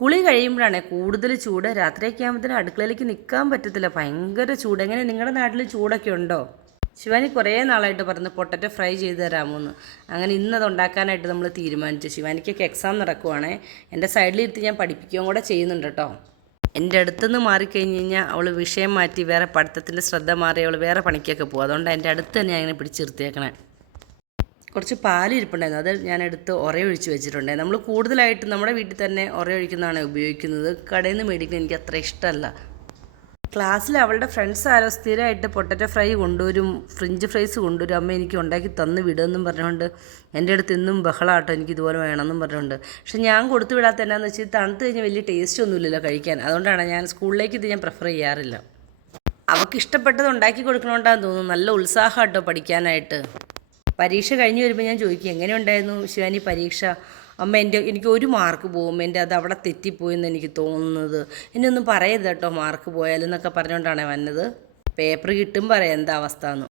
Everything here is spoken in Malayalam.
കുളി കഴിയുമ്പോഴാണ് കൂടുതൽ ചൂട്. രാത്രിയൊക്കെ ആകുമ്പോഴത്തേനും അടുക്കളയിലേക്ക് നിൽക്കാൻ പറ്റത്തില്ല, ഭയങ്കര ചൂട്. എങ്ങനെ നിങ്ങളുടെ നാട്ടിൽ ചൂടൊക്കെ ഉണ്ടോ? ശിവാനി കുറേ നാളായിട്ട് പറഞ്ഞു പൊട്ടറ്റോ ഫ്രൈ ചെയ്ത് തരാമോ എന്ന്. അങ്ങനെ ഇന്നത് ഉണ്ടാക്കാനായിട്ട് നമ്മൾ തീരുമാനിച്ചു. ശിവാനിക്കൊക്കെ എക്സാം നടക്കുവാണേ. എൻ്റെ സൈഡിലിരുത്തി ഞാൻ പഠിപ്പിക്കുകയും കൂടെ ചെയ്യുന്നുണ്ട് കേട്ടോ. എൻ്റെ അടുത്തുനിന്ന് മാറിക്കഴിഞ്ഞ് കഴിഞ്ഞാൽ അവൾ വിഷയം മാറ്റി വേറെ പഠിത്തത്തിൻ്റെ ശ്രദ്ധ മാറി അവൾ വേറെ പണിക്കൊക്കെ പോകും. അതുകൊണ്ട് എൻ്റെ അടുത്ത് തന്നെ ഞാൻ ഇങ്ങനെ പിടിച്ച് നിർത്തിയേക്കണേ. കുറച്ച് പാലിരിപ്പുണ്ടായിരുന്നു, അത് ഞാൻ എടുത്ത് ഉറയൊഴിച്ച് വെച്ചിട്ടുണ്ടായിരുന്നു. നമ്മൾ കൂടുതലായിട്ട് നമ്മുടെ വീട്ടിൽ തന്നെ ഉറയൊഴിക്കുന്നതാണ് ഉപയോഗിക്കുന്നത്. കടയിൽ നിന്ന് മേടിക്കുന്നത് എനിക്ക് അത്ര ഇഷ്ടമല്ല. ക്ലാസ്സിൽ അവളുടെ ഫ്രണ്ട്സ് ആരോ സ്ഥിരമായിട്ട് പൊട്ടറ്റോ ഫ്രൈ കൊണ്ടുവരും, ഫ്രഞ്ച് ഫ്രൈസ് കൊണ്ടുവരും, അമ്മ എനിക്ക് ഉണ്ടാക്കി തന്ന് വിടുമെന്നും പറഞ്ഞുകൊണ്ട് എൻ്റെ അടുത്ത് ഇന്നും ബഹളാട്ടോ എനിക്ക് ഇതുപോലെ വേണമെന്നും പറഞ്ഞുകൊണ്ട്. പക്ഷെ ഞാൻ കൊടുത്തു വിടാത്ത എന്നാന്ന് വെച്ചാൽ തണുത്ത് കഴിഞ്ഞാൽ വലിയ ടേസ്റ്റ് ഒന്നുമില്ലല്ലോ കഴിക്കാൻ. അതുകൊണ്ടാണ് ഞാൻ സ്കൂളിലേക്ക് ഇത് ഞാൻ പ്രിഫർ ചെയ്യാറില്ല. അവൾക്ക് ഇഷ്ടപ്പെട്ടത് ഉണ്ടാക്കി കൊടുക്കണോണ്ടാന്ന് തോന്നുന്നു. നല്ല ഉത്സാഹം കേട്ടോ പഠിക്കാനായിട്ട്. പരീക്ഷ കഴിഞ്ഞ് വരുമ്പോൾ ഞാൻ ചോദിക്കും എങ്ങനെയുണ്ടായിരുന്നു ശിവാനി പരീക്ഷ. അമ്മ എനിക്ക് ഒരു മാർക്ക് പോകും, അത് അവിടെ തെറ്റിപ്പോയെന്ന് എനിക്ക് തോന്നുന്നത്, എന്നെ ഒന്നും പറയരുത് കേട്ടോ മാർക്ക് പോയാലെന്നൊക്കെ പറഞ്ഞുകൊണ്ടാണ് വന്നത്. പേപ്പർ കിട്ടും പറയാം എന്താ അവസ്ഥ എന്ന്.